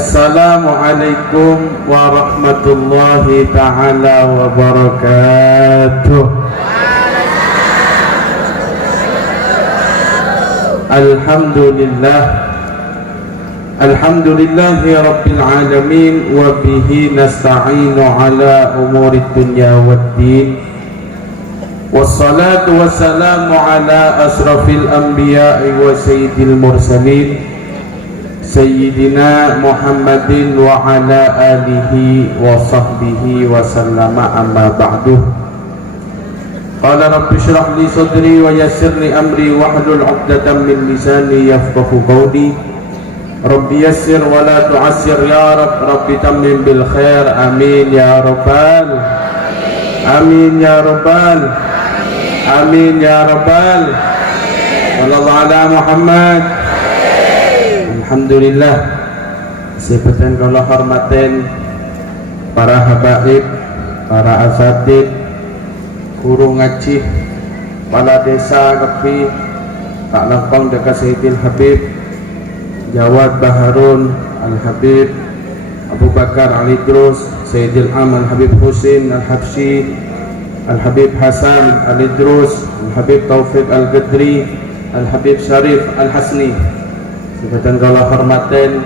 Assalamualaikum warahmatullahi ta'ala wabarakatuh. Alhamdulillah, alhamdulillahi rabbil alamin, wa bihi nasta'inu ala umurid dunya waddin. Wassalatu wassalamu ala asrafil anbiya'i wa sayyidil mursalin Sayyidina Muhammadin wa ala alihi wa sahbihi wa sallama, amma ba'du. Qala rabbi shrah li sadri wa yassir li amri wahlul 'uqdatam min lisani yafqahu qawli. Rabbi yassir wa la tu'assir ya Rabb, rabbi tammim bil khair, amin ya rabbal amin ya rabbal amin ya rabbal. Sallallahu ala Muhammad. Alhamdulillah, sebutan kalau hormatin para habaib, para asatid, guru ngaji, kepala desa Kepi, tak lempang dekat Sayyidil Habib Jawad Baharun Al-Habib Abu Bakar Al-Idrus, Sayyidil Am Al-Habib Husin Al-Habsyi, Al-Habib Hasan Al-Idrus, Al-Habib Taufik Al-Gadri, Al-Habib Syarif Al-Hasni. Sebutan kalau hormatin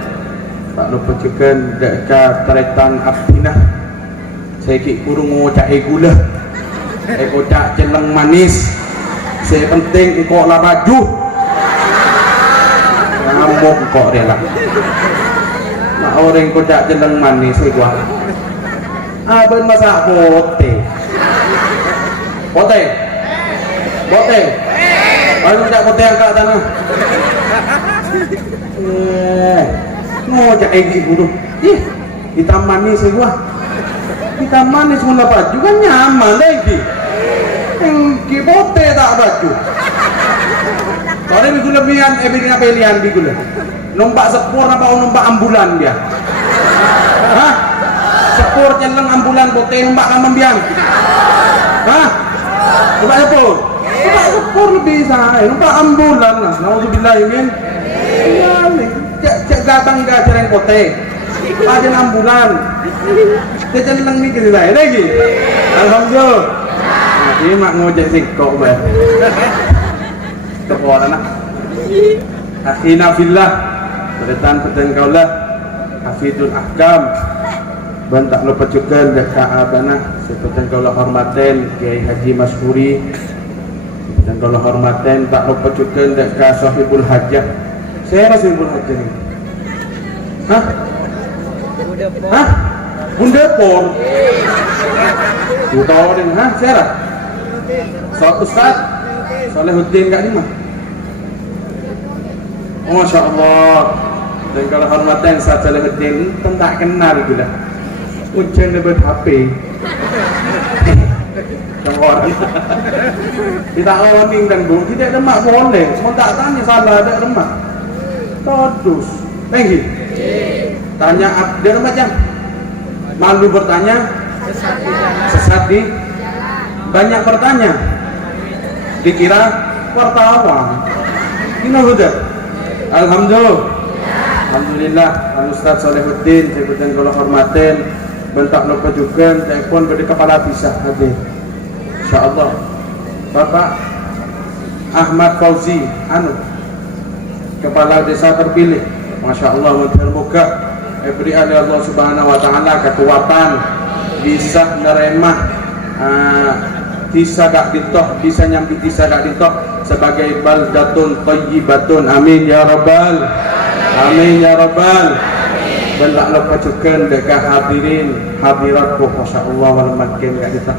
tak lupa juga dekat teretan Abdinah. Saya kik kurung ngocak gula, kocak celeng manis. Saya penting kok lah baju ngamuk kok dia lah. Nak orang kocak celeng manis saya gua abang masak pote pote pote kalau tak pote angkat tanah ngojak egi guru. Hitam manis gua. Hitam manis mula baju kan nyaman lagi. Engki bote tak baju. Kalau bigu lebihan, bikin apa pilihan bigu le? Numpak sepur apa numpak ambulan dia? Hah? Sepur celeng ambulan bote numpak kamembiang. Hah? Numpak sepur. Numpak sepur lebih saya. Numpak ambulan lah. Nauzubillah min. Cek gabang gak cereng kote ada 6 bulan dia celeng ni kira saya lagi. Alhamdulillah. Ini mak ngojek sikok bah tepuk anak akhina fillah berdetan peten kaulah hafidul ahkam bantak lupa juga dekat abana seperti kaulah hormaten Kiai Haji Masyhuri, dan kaulah hormaten tak lupa juga dekat sahibul hajah. Saya masih belum haji nih. Hah? Hah? Bundepon. Tahu deh, hah? Siapa? Suatu Ustaz Salehuddin Kak Lima. Oh, Masya Allah. Dan kalau hormatan Ustaz Salehuddin tak kenal gila. Ujian dapat HP. Yang orang kita awaning dan bu tidak ada mak boleh. Mau tak tanya salah ada remak. Todus, tinggi. Tanya dia macam malu bertanya, sesat di banyak bertanya, dikira wartawan. Ini sudah. Alhamdulillah, alhamdulillah. Ustaz Salehuddin, sebutan kalau hormatin, bentak lupa juga, telepon beri kepala pisah hadir. Insyaallah, Bapak Ahmad Fauzi, kepala desa terpilih, Masya Allah, moga beri Allah Subhanahu Wa Taala kekuatan bisa neremah bisa gak ditoh, bisa nyampi bisa gak ditoh sebagai baldatun thayyibatun, amin ya rabbal amin ya rabbal. Dan tak lupa juga dekat hadirin hadirat Masya Allah, malam makin gak ditoh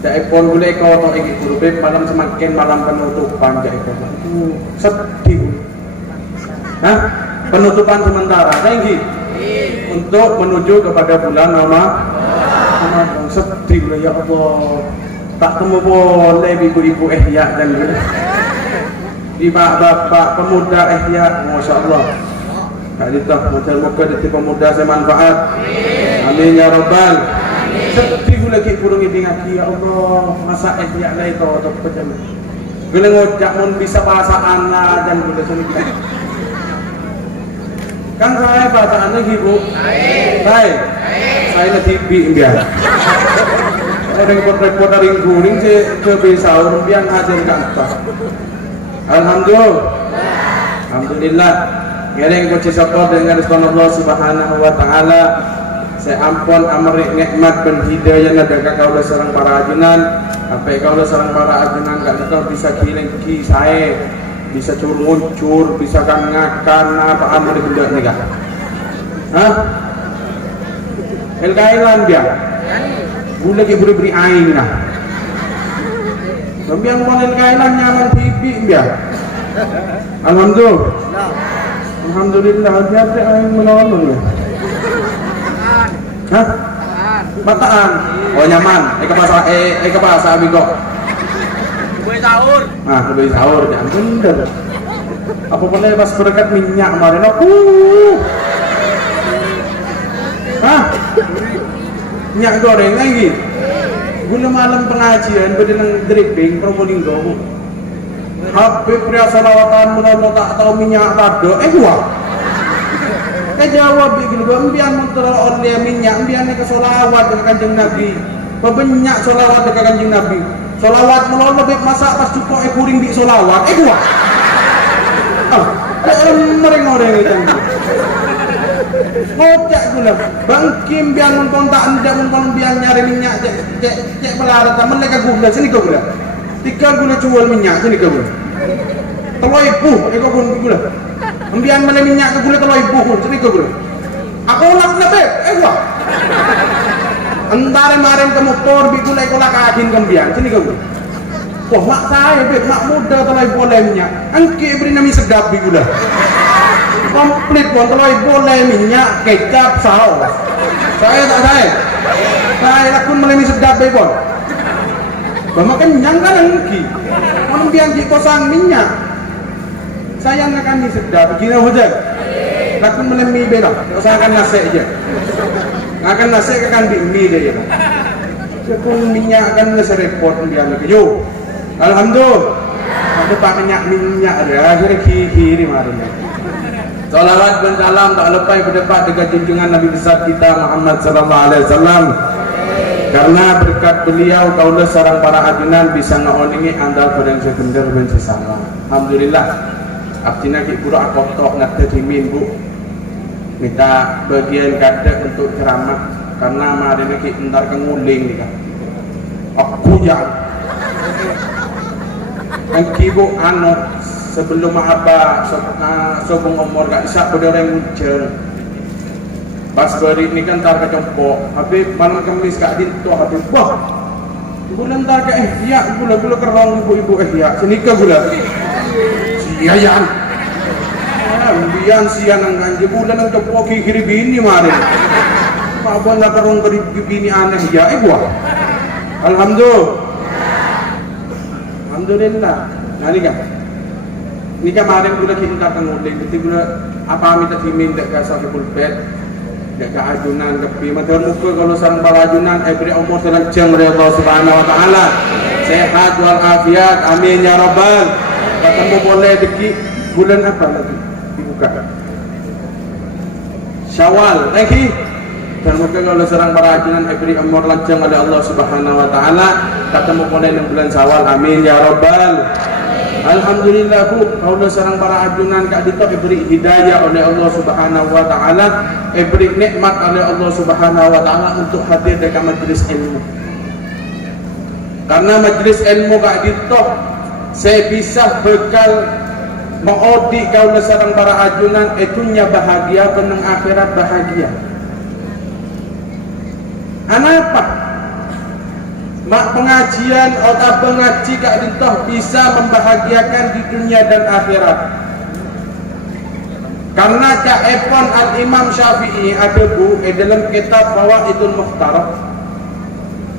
jaipon boleh kau atau ingin kurubib malam semakin malam penutupan jaipon sedih. Nah, penutupan sementara tinggi untuk menuju kepada bulan Ramadan. Sedih ya Allah, tak temu boleh ibu-ibu ihya dan di bapak pemuda ihya, Masya Allah. Kali itu muka dari pemuda saya manfaat, amin ya rabbal. Sedih lagi kurang ibing aki ya Allah, masa ihya lah itu atau macam gue ngojak mun bisa bahasa anak dan gue sini. Kan saya bacaannya gitu. Saya na TV biar. Orang repot dari guring ke besar biar hadir kantor. Alhamdulillah. Ngereng ko support dengan respon Allah Subhanahu wa taala. Saya ampun amrik nikmat dan hidayah nadaka kaulah sareng para ajunan. Sampai kaulah sareng para ajunan gak kau bisa kiling ki saya. Bisa curun-cur, bisa kan ngakan apa amri benda ni kah? Hah? Kailan dia? Gula ke beri aing nah. Sambiang monen kailan nyaman TV dia. Alhamdulillah hati-hati aing menolong ya. Hah? Mataan. Oh nyaman. Eka bahasa abi kok. Kuih sahur. Kuih sahur jangan bener. Apa boleh pas berkat minyak kemarin aku. Hah? Minyak goreng lagi. Gula malam pengajian berdiri dripping Probolinggo. Habib pria salawatan menolong tak tahu minyak pada. Gua. Jawab begitu. Ambian mentera oleh minyak. Ambian ke solawat ke kanjeng Nabi. Banyak solawat ke kanjeng Nabi. Solawat menolong lebih masak pas cukup kuring di solawat. Gua. Mereng-mereng itu. Ngocak gula. Bang Kim biang nonton tak anda nonton biang nyari minyak cek melarat taman mereka gula sini kau gula. Tiga gula jual minyak sini kau gula. Telur ibu, kau gula. Ambian mana minyak ke gula telur ibu pun sini kau gula. Aku ulang nabe, gua. Antara kemarin ke motor bigula kau lah kakin kambian sini kau gula. Wah mak saya beb mak muda telur ibu minyak. Angki beri nami sedap bigula. Komplit pun telur boleh minyak kecap saus. Saya tak saya lakun melemi sedap pun. Bapak kenyang kan engki. Membiang di kosan minyak. Saya akan ni sedap. Gina hujan. Lakun melemi bela. Saya akan nasi aja. Akan nasi akan di mie dia. Sekun minyak akan nasi repot dia lagi. Yo. Alhamdulillah. Ada pak minyak ada. Akhirnya kiri marinya. Salawat dan salam tak lupa berdebat dengan junjungan Nabi besar kita Muhammad sallallahu alaihi wasallam. Karena berkat beliau kaulah sarang para ajunan bisa ngaoningi andal barang sebenar dan sesama. Alhamdulillah. Abdina ki pura kotok nak terjimin bu. Minta bagian kada untuk ceramah karena hari ini entar kenguling nih kan. Aku yang kibu anu sebelum apa sobong umur gak bisa berdoreng muncul pas beri ini kan tar kecempok habis malam kemis kak dinto habis wah bulan tar ke ihya gula kerong ibu-ibu ihya senika gula siayan bian sian ang ganji bulan ang cepok kiri bini mari apa nak kerong kiri bini aneh ya ibu alhamdulillah nani kan ini kemarin gula kita tenguling, kita gula apa minta diminta ke sakit pulpet, dek ke ajunan, ke materi muka kalau sarang para ajunan, beri umur selanjang dari Allah Subhanahu Wa Taala, sehat walafiat, amin ya Rabbal. Ketemu boleh deki bulan apa lagi dibuka? Syawal lagi. Dan muka kalau sarang para ajunan, beri umur lanjang oleh Allah Subhanahu Wa Taala, ketemu boleh di bulan Syawal, amin ya Rabbal. Alhamdulillah bu, kaulah sarang para ajunan kak dito beri hidayah oleh Allah Subhanahu Wa Taala, beri nikmat oleh Allah Subhanahu Wa Taala untuk hadir dekat majlis ilmu. Karena majlis ilmu kak dito, saya bisa bekal mengodi kaulah sarang para ajunan itunya bahagia, benang akhirat bahagia. Kenapa? Mak pengajian atau pengaji kak dintoh bisa membahagiakan di dunia dan akhirat. Karena cak epon al-Imam Syafi'i ada bu dalam kitab Fawaidul Mukhtar.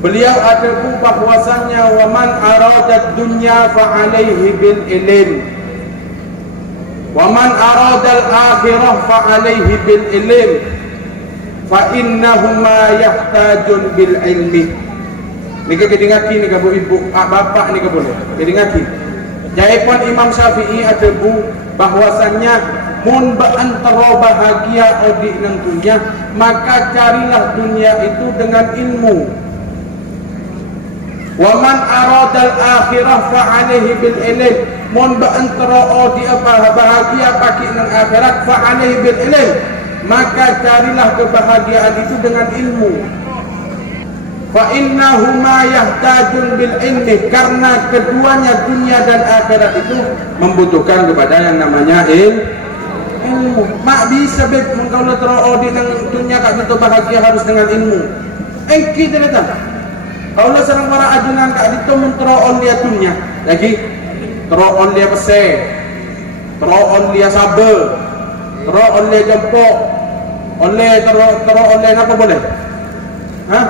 Beliau ada bu bahwasannya waman aradat dunya fa alaihi bil ilm. Waman aradal akhirah fa alaihi bil ilm. Fa innahuma yahtajun bil ilmi. Nika kedingaki nika bu ibu, bapak nika boleh. Kedingaki. Jaipun Imam Syafi'i ada bu bahwasannya mun antara bahagia odi nang dunia, maka carilah dunia itu dengan ilmu. Wa man aradal akhirah fa alaihi bil ilm. Mun antara odi apa bahagia pakai nang akhirat fa alaihi bil ilm, maka carilah kebahagiaan itu dengan ilmu. Fa innahuma yahtajun bil ilmi, karena keduanya dunia dan akhirat itu membutuhkan kepada yang namanya ilmu. Mak bisa bet mengkau terau di dunia kak itu bahagia harus dengan ilmu. Engki ternyata kalau serang para ajunan kak itu menterau dia dunia lagi terau dia pese, terau dia sabe, terau dia jempok, terau apa boleh? Hah?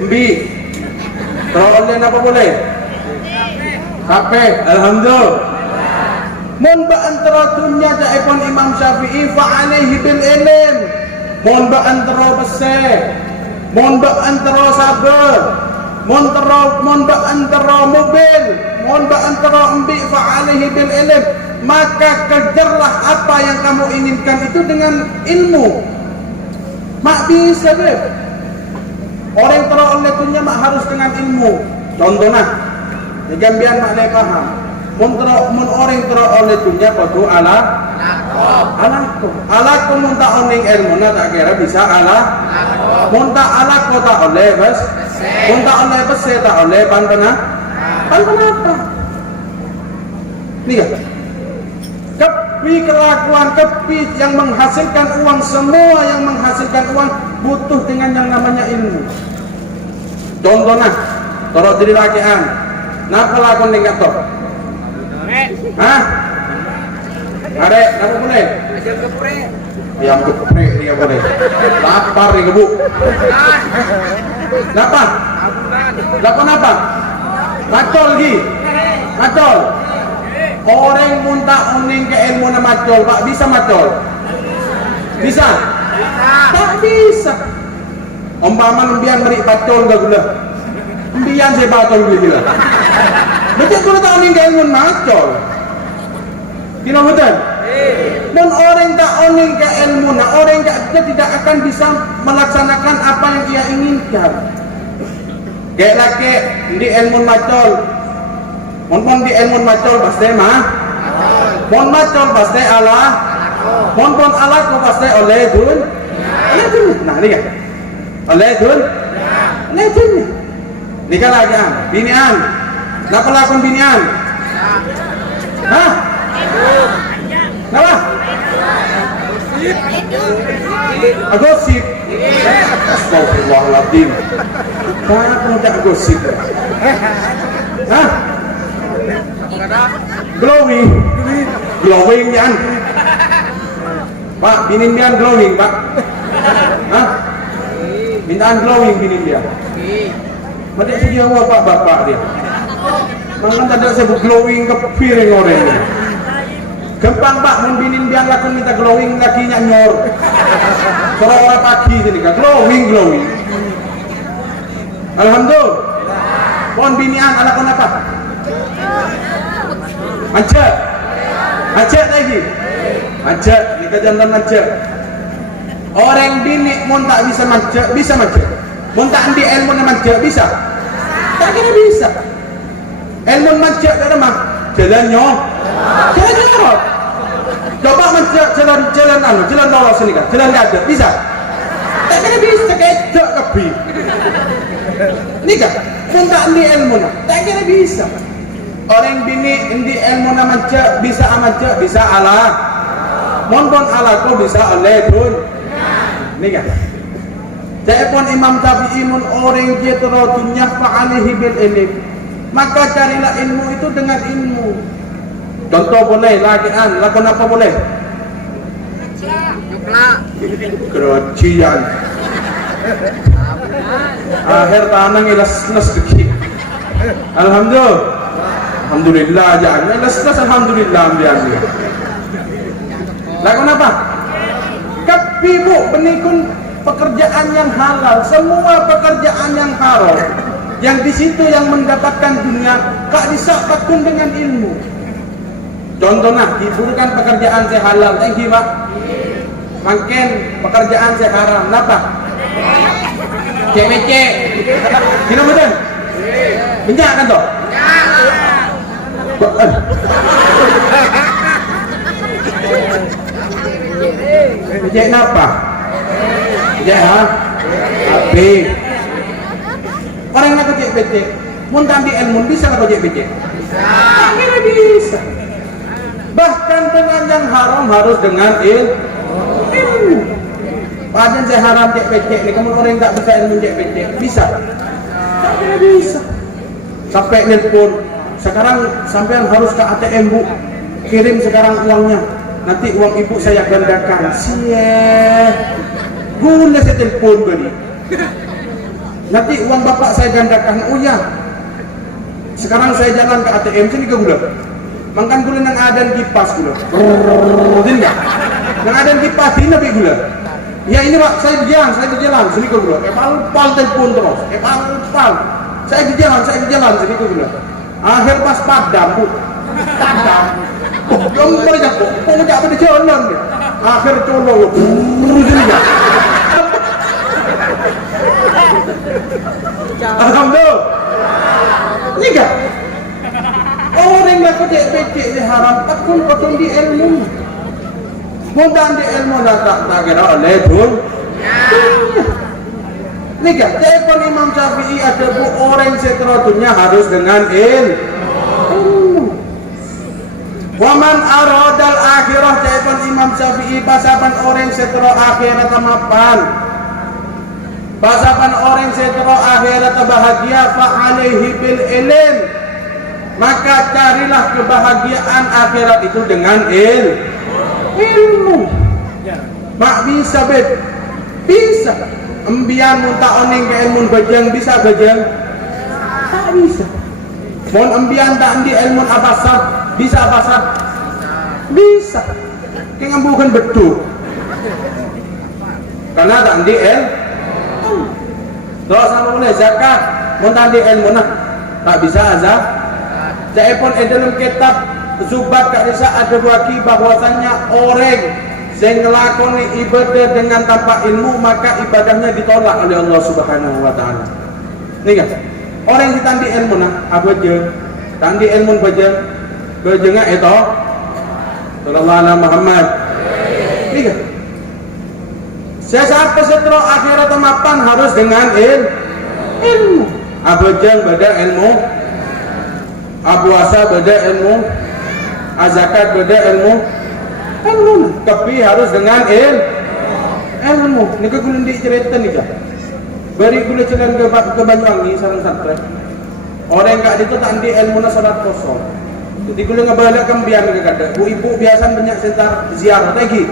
Mbi, terus apa boleh? Kape, alhamdulillah. Mun ba antara dunia daipun Imam Syafi'i fa alaihi bil ilm. Mun ba antara bese, mun ba antara sabar, mun ba antara mobil, mun ba antara mbi fa alaihi bil ilm. Maka kejarlah apa yang kamu inginkan itu dengan ilmu. Mak bisa deh. Orang terlalu oleh dunia mak harus dengan ilmu. Contohnya, jambian mak leh paham. Mun orang terlalu oleh dunia padu alako mun tak oning ilmu na tak kira bisa mun tak alako tak oleh bas. Mun tak oleh bas tak oleh pan apa? Nih ya. Kepi kelakuan, kepi yang menghasilkan uang, semua yang menghasilkan uang butuh dengan yang namanya ilmu. Contohnya, torok jadi lakian, napa lakon ning ngatok? Hah? Arek, napa boleh? Ayam geprek. Ayam geprek dia boleh. Lapar nih kebu. Napa? Napa? Macol lagi. Macol. Orang muntah oning ke ilmu na macol, Pak bisa macol? Bisa? Tak bisa. Umpama lumbian beri macol gak gula. Lumbian saya bacol gula. Betul kalau tak oning ke ilmu macol. Kira betul? Dan orang tak oning ke ilmu na, orang tidak akan bisa melaksanakan apa yang ia inginkan. Kayak laki di ilmu macol. Mon di ilmu macol pasti mah. Mon macol pasti Allah. Mon Allah ko pasti oleh dun. Nah ini kan. Oleh dun. Oleh dun. Nikah lagi an. Binian. Napa lakon binian? Hah? Napa? Gosip. Astagfirullahaladzim. Kenapa tidak gosip? Hah? Glowing yan. Pak, binin yan glowing, Pak. Hah? Mintaan glowing binin dia. Mati dia Pak bapak dia. Mangan tanda saya glowing ke piring orangnya. Gempang Pak, membinin biang lakon minta glowing lakinya nyor. Orang pagi sini kan glowing. Alhamdulillah. Pon binian alakon apa? Macet lagi. Macet, nikah jantan macet. Orang bini mun tak bisa macet. Mun tak andi ilmu macet bisa. Tak kira bisa. Ilmu macet ada mah jalan nyorot. Coba macet jalan lolos sini kan. Jalan ada bisa. Tak kira bisa kayak kebi. Nikah, mun tak andi ilmu tak kira bisa. Orang bini indi ilmu nama bisa amaja bisa Allah. Monpon Allah ko bisa oleh dun. Ini kan. Jadi pun Imam Syafi'i mun orang dia terus dunia fa'alihi bil ilm. Maka carilah ilmu itu dengan ilmu. Contoh boleh lagian, lakon apa boleh? Kerocian. Akhir tanang ilas dikit. Alhamdulillah. Alhamdulillah jangan lestas alhamdulillah ambiannya. Lakon apa? Kepibu benikun pekerjaan yang halal, semua pekerjaan yang haram. Yang di situ yang mendapatkan dunia, kak disapakun dengan ilmu. Contohnya, ibu kan pekerjaan saya halal, thank you Pak. Makin pekerjaan saya haram, kenapa? Cek-cek. Kira betul? Benjak kan toh? Benjak kenapa? Benjak ha? Api. Orang nak cek-cek, mun tandi ilmu bisa nak cek-cek? Akhirnya bisa. Bahkan dengan yang haram harus dengan ilmu. Pajan saya haram cek becek ni, kamu orang tak bisa ilmu cek becek, bisa? Tak bisa. Sampai nelpon, sekarang sampean harus ke ATM bu, kirim sekarang uangnya. Nanti uang ibu saya gandakan. Sieh, guna saya telepon beri. Nanti uang bapak saya gandakan. Oh ya, sekarang saya jalan ke ATM sini ke gula. Makan gula nang adan kipas gula. Ini enggak? Nang adan kipas ini nabi gula. Ya ini pak, saya berjalan sini ke gula. Pal telepon terus. Pal. Saya berjalan sini ke gula. Akhir pas padam bu. Padam. Jom mereka kok ngejak pada jalan. Akhir colong. Ini enggak? Alhamdulillah. Ini enggak? Orang yang kecek becek di haram, takun potong di ilmu. Mudah di ilmu tak kira oleh pun. Ini kan, telepon Imam Syafi'i ada bu orang seterotunya harus dengan ilmu. Waman aradal akhirah telepon Imam Syafi'i pasapan orang setero akhirat mapan. Pasapan orang setero akhirat bahagia fa'alaihi bil ilm. Maka carilah kebahagiaan akhirat itu dengan ilmu. Mak bisa bet, bisa. Embian muta oning ke ilmu bajang bisa bajang, tak bisa. Mon embian tak di ilmu abasar bisa abasar, bisa. Kenapa bukan betul? Karena tak di ilmu. Dosa mulai zakat, mon tak di ilmu nah tak bisa azab. Saya pun dalam kitab Zubat Kak Risa ada waki bahwasannya orang yang ngelakoni ibadah dengan tanpa ilmu maka ibadahnya ditolak oleh Allah Subhanahu wa taala. Nih kan? Orang yang tandi ilmu nah apa je? Tandi ilmu baca bajanga itu sallallahu alaihi Muhammad. Nih kan? Sesat pesetro akhirat mapan harus dengan ilmu. Apa je beda ilmu? Abuasa beda ilmu, azakat beda ilmu, tapi harus dengan ilmu. Ini gula di cerita ni kan. Beri gula jalan ke Banyuwangi sarang santri. Orang enggak itu tak di ilmu na salat kosong. Di gula ngebalik kembian ke kata. Bu ibu biasa banyak sentar ziarah lagi.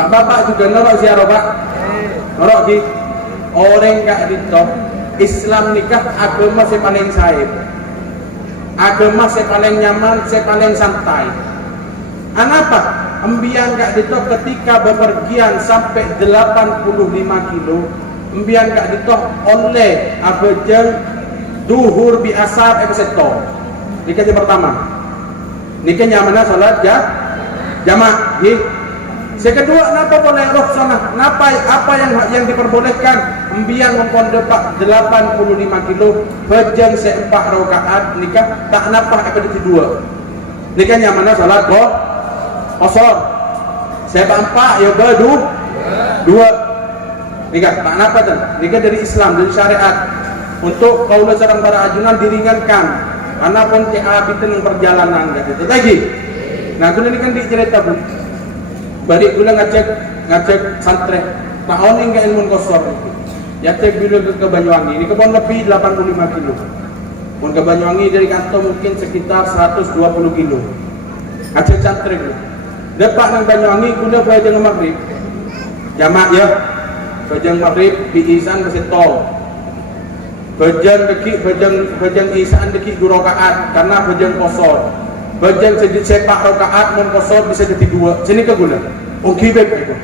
Pak bapak juga norok ziarah pak. Norok di. Orang enggak itu Islam nikah agama si paling saib. Agama saya paling nyaman, saya paling santai. Kenapa? Embian gak ditok ketika bepergian sampai 85 kilo. Embian gak ditok oleh abajang duhur bi asar episeto. Nikahnya pertama. Nikahnya mana salat jamak. Yang kedua, kenapa boleh roh sana? Kenapa apa yang diperbolehkan? Embiang mempondok 85 kilo, bajang se-4 rakaat nikah, tak kenapa apa itu dua. Nikahnya mana salat kosor. Saya empat ya dua. Nikah tak kenapa tuh? Nikah dari Islam, dari syariat. Untuk kaula sareng para ajunan diringankan. Karena pun CA biten perjalanan gitu. Lagi. Nah, kulo ini kan dicerita Bu. Balik gula ngecek santri. Tahun ini ke ilmu kosor itu. Ya cek dulu ke Banyuwangi. Ini kebun lebih 85 kilo. Pun ke Banyuwangi dari kantor mungkin sekitar 120 kilo. Ngecek santri dulu. Depak nang Banyuwangi gula bajang maghrib. Jamak ya. Bajang maghrib di isan ke tol. Bajang isan deki 2 rakaat karena bajang kosor. Bajang sedikit sepak rakaat mun kosor bisa jadi 2. Sini ke gula. Oke baik itu.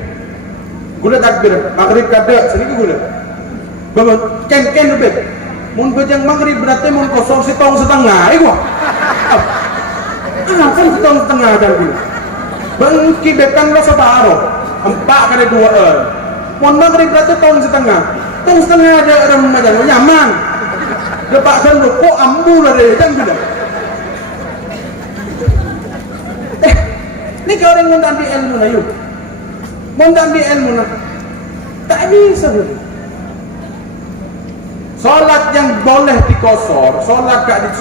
Gula takbir maghrib kada sini ke gula. Bangun ken lebih. Mun bajang maghrib berarti mun kosor setengah. Iku. kan setengah setengah dan bilang bangki bekan lo separuh 4 kali 2 mohon maghrib berarti tahun setengah ada orang macam nyaman lepaskan lo kok ambu lah deh kan bilang ini kau orang mau ambil ilmu na yuk mau ambil ilmu na tak bisa dulu. Solat yang boleh dikosor, solat kak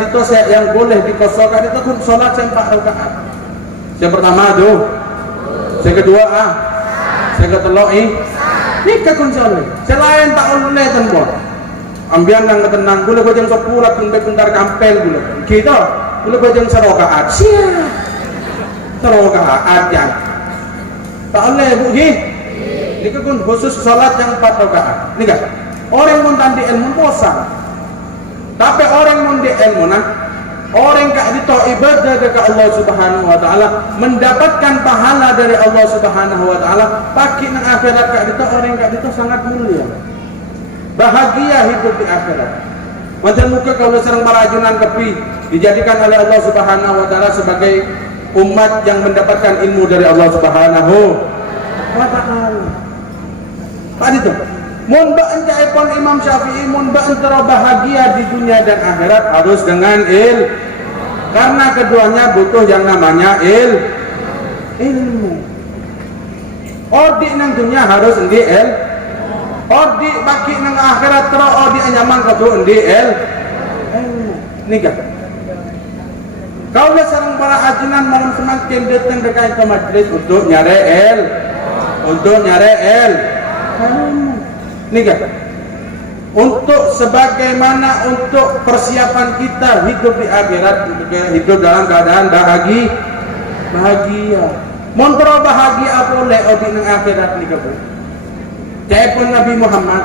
ditose yang boleh dikosor, kak itu solat yang 4 rakaat. Yang pertama tu, yang kedua yang ketiga ni kekunjung. Selain tak oleh tanpa, ambian nang tenang, gula bajang 10 bentar kampel gula. Kita gula bajang 1 rakaat. Sia, 1 rakaat yang tak oleh bugi. Ni kekun khusus solat yang 4 rakaat. Ni kan? Orang yang tadi ilmu bosan, tapi orang yang di ilmu orang yang itu ibadah kepada Allah Subhanahu Wa Taala mendapatkan pahala dari Allah Subhanahu Wa Taala. Pakai nang akhirat itu orang yang itu sangat mulia, bahagia hidup di akhirat. Macam muka kalau serang marajunan kepi dijadikan oleh Allah Subhanahu Wa Taala sebagai umat yang mendapatkan ilmu dari Allah Subhanahu Wa Taala. Tadi tu. Mun ba'an pun Imam Syafi'i mun ba'an bahagia di dunia dan akhirat harus dengan karena keduanya butuh yang namanya ilmu. Odi nang dunia harus endi odi baki nang akhirat tero odi anyaman kudu endi ilmu. Nikah. Kau lah sareng para ajunan mau semakin datang dekat ke majlis untuk nyari Nih untuk sebagaimana untuk persiapan kita hidup di akhirat, hidup dalam keadaan bahagia. Montro bahagia boleh di akhirat nih kamu. Telepon Nabi Muhammad,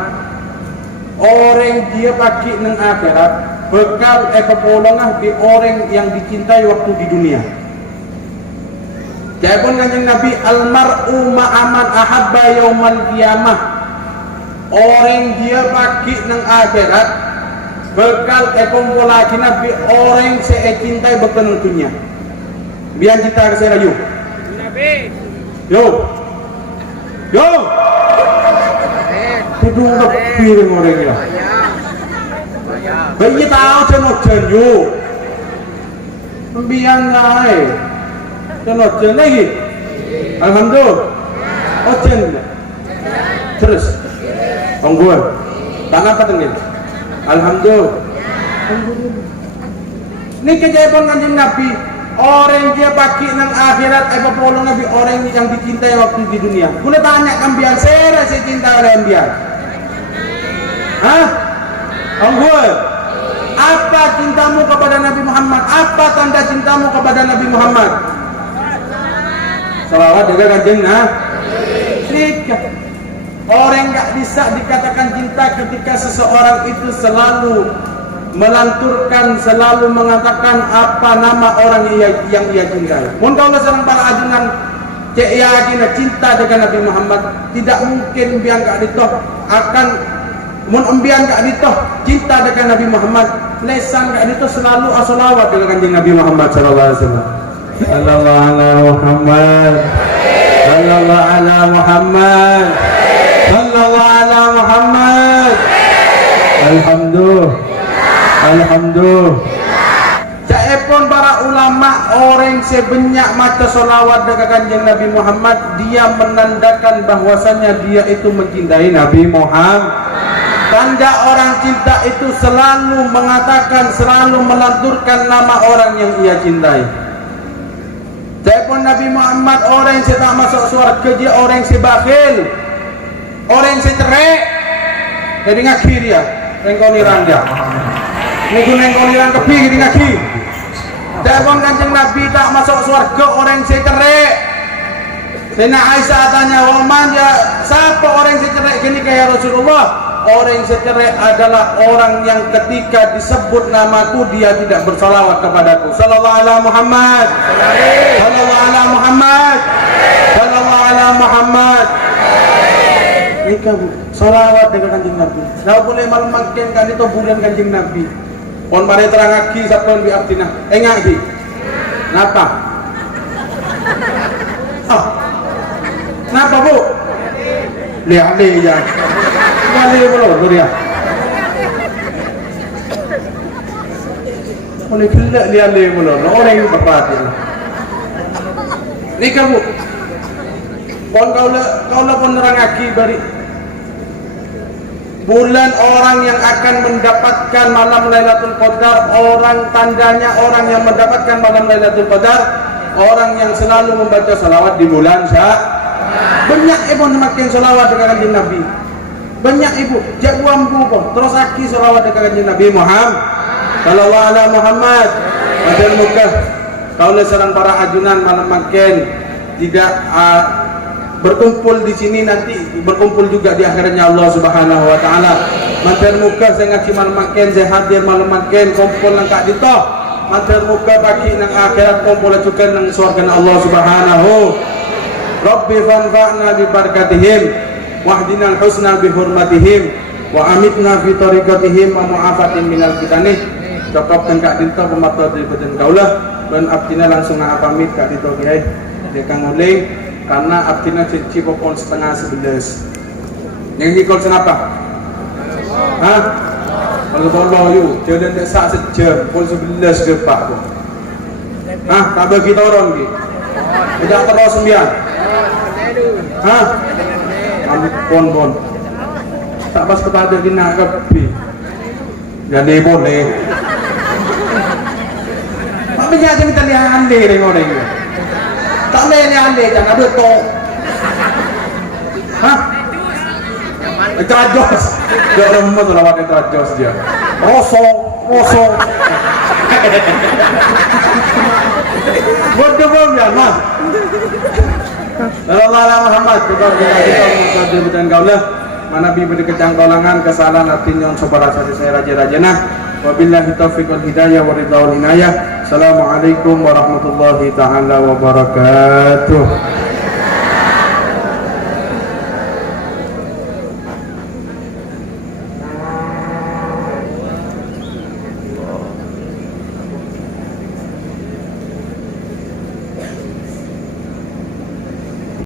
orang dia pakai neng akhirat bekal kepolongah di orang yang dicintai waktu di dunia. Telepon kanjeng Nabi, almar'u ma'aman ahabba yaumal qiyamah. Orang dia pakai nang akhirat bekal kumpul lagi Nabi orang saya cintai bekal dunia. Biar kita ke sana yuk. Nabi. Yo. Kudu lebih dengan orang ya. Bayi tahu cenot yuk. Biar ngai. Cenot lagi. Alhamdulillah. Ojen. Terus. Ongguan, tangan apa tenggel? Alhamdulillah. Ini kejadian kanjeng Nabi. Orang dia pakai nang akhirat, polong Nabi orang yang dicintai waktu di dunia. Boleh tanya kambian, saya cinta oleh kambian. Hah? Ongguan. Apa cintamu kepada Nabi Muhammad? Apa tanda cintamu kepada Nabi Muhammad? Salawat dengan kanjeng Nabi. Orang nggak bisa dikatakan cinta ketika seseorang itu selalu melanturkan, selalu mengatakan apa nama orang yang ia cintai. Mun kalau seorang para ajunan cek yakin cinta dengan Nabi Muhammad, tidak mungkin biang nggak ditoh akan mun embian nggak ditoh cinta dengan Nabi Muhammad, lesan nggak ditoh selalu asolawat dengan kanjeng Nabi Muhammad sallallahu alaihi wasallam. Sallallahu ala Muhammad, sallallahu ala Muhammad. Sallallahu ala Muhammad. Alhamdulillah. Jaepon para ulama orang sebanyak mata solawat dengan kanjeng Nabi Muhammad, dia menandakan bahwasanya dia itu mencintai Nabi Muhammad. Tanda orang cinta itu selalu mengatakan, selalu melanturkan nama orang yang ia cintai. Jaepon Nabi Muhammad orang yang tak masuk surga, dia orang sebakhil. Orang yang cerai jadi ngaki dia nengkoniran dia nengkoniran kepi jadi ngaki. Telepon kanjeng Nabi tak masuk surga orang yang cerai. Sena Aisyah tanya, waman ya siapa orang yang cerai gini kayak Rasulullah? Orang yang cerai adalah orang yang ketika disebut namaku dia tidak bersalawat kepadaku. Sallallahu ala Muhammad, sallallahu ala Muhammad, sallallahu ala Muhammad. Ikaw, salawat dengan kanjeng Nabi. Daw boleh malmakin kan itu bulan kanjeng Nabi. On mare terangaki sabton bi abdina. Engaki. Kenapa? Oh, kenapa bu? Lihat ya. Lihat belum tu dia. Boleh kelak lihat belum? Orang yang berperhatian. Ni kamu. Pon kau la pun nerang aki bari. Bulan orang yang akan mendapatkan malam Lailatul Qadar, orang tandanya orang yang mendapatkan malam Lailatul Qadar, orang yang selalu membaca salawat di bulan banyak ibu makin salawat dekat kanjeng Nabi. Banyak ibu, jak buambu pun terus aki salawat dekat kanjeng Nabi Muhammad sallallahu alaihi Muhammad. Padahal muka kalau serang para ajunan malam makin tidak berkumpul di sini, nanti berkumpul juga di akhiratnya Allah Subhanahu wa taala. Mantar muka saya ngaji malam makin, saya hadir malam makin kumpul nang kak dito. Mantar muka bagi nang akhirat kumpul juga nang surga Allah Subhanahu. Rabbi fanfa'na bi barakatihim wahdina al-husna bi hurmatihim wa amitna fi tariqatihim wa mu'afatin minal fitanih. Cokop dan kak dito pemata dari badan kaulah dan abdina langsung pamit kak dito kiai dia kang uling karena abdina cici pokok 10:30. Yang nikol kenapa? Hah? Kalau tolong you, jangan tak sak sejam, pukul 11 depak tu. Hah? Tak bagi orang ni. Tidak terus 9. Hah? Ambil pon. Tak pas kepada kena kepi. Jadi boleh. Tapi jangan minta lihat ande dengan orang ni. Tak boleh ni ande jangan ada tok. Hah? Terajos. Dia orang tu lawat terajos dia. Rosong. Bodoh ya, mah. Allah Muhammad kita kita kaulah manabi berdekatan kaulangan kesalahan artinya sabar saya raja-rajana. Wabillahi taufiq wal hidayah wa ridha wal inayah. Assalamualaikum warahmatullahi taala wabarakatuh.